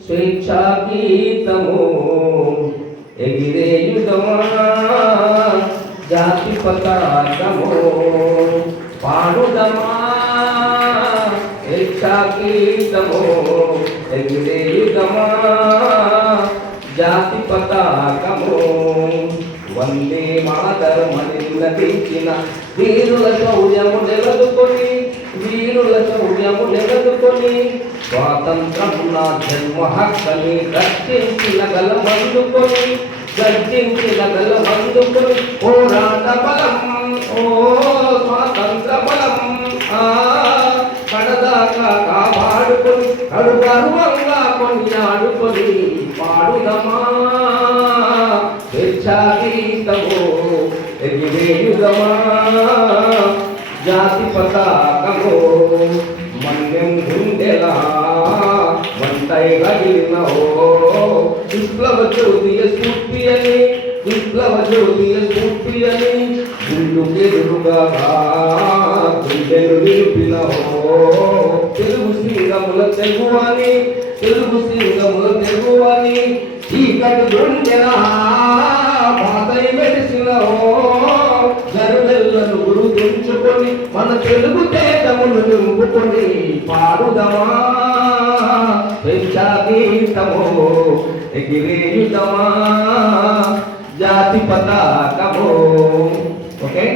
స్వేచ్ఛా గీతము ఎగిరేయుదమా జాతి పతాకము పాడుదమా స్వేచ్ఛా గీతము ఎగిరేయుదమా జాతి పతాకము వందే మాతరమని నటించిన వీరుల శౌర్యము నిలదుకొని స్వాతంత్రం నా జన్మ హక్కని గర్జించిన గలమందుకొని పోరాట బలం ఓ స్వాతంత్ర బలం కడదాకా కాపాడుకొని కడుగర్వంగా కొనియాడుకొని పాడుదమా స్వేచ్ఛా గీతము ఎగిరేయుదమా జాతి పతాకము మన్యం గుండెలా వంటై రగిలినవో విప్లవ జ్యోతియ స్ఫూర్తి అని గుండు కెరుగా గుండెలు నిలిపినవో తెలుగు సింగముల తెలుగువని చీకటి గుండెలా పాతై మెడిసినవో గరువెల్లను గుర్తుంచుకొని మన తెలుగు తేజమును నింపుకొని పాడుదమా స్వేచ్ఛా గీతము ఎగిరేయుదమా జాతి పతాకము. ఓకే.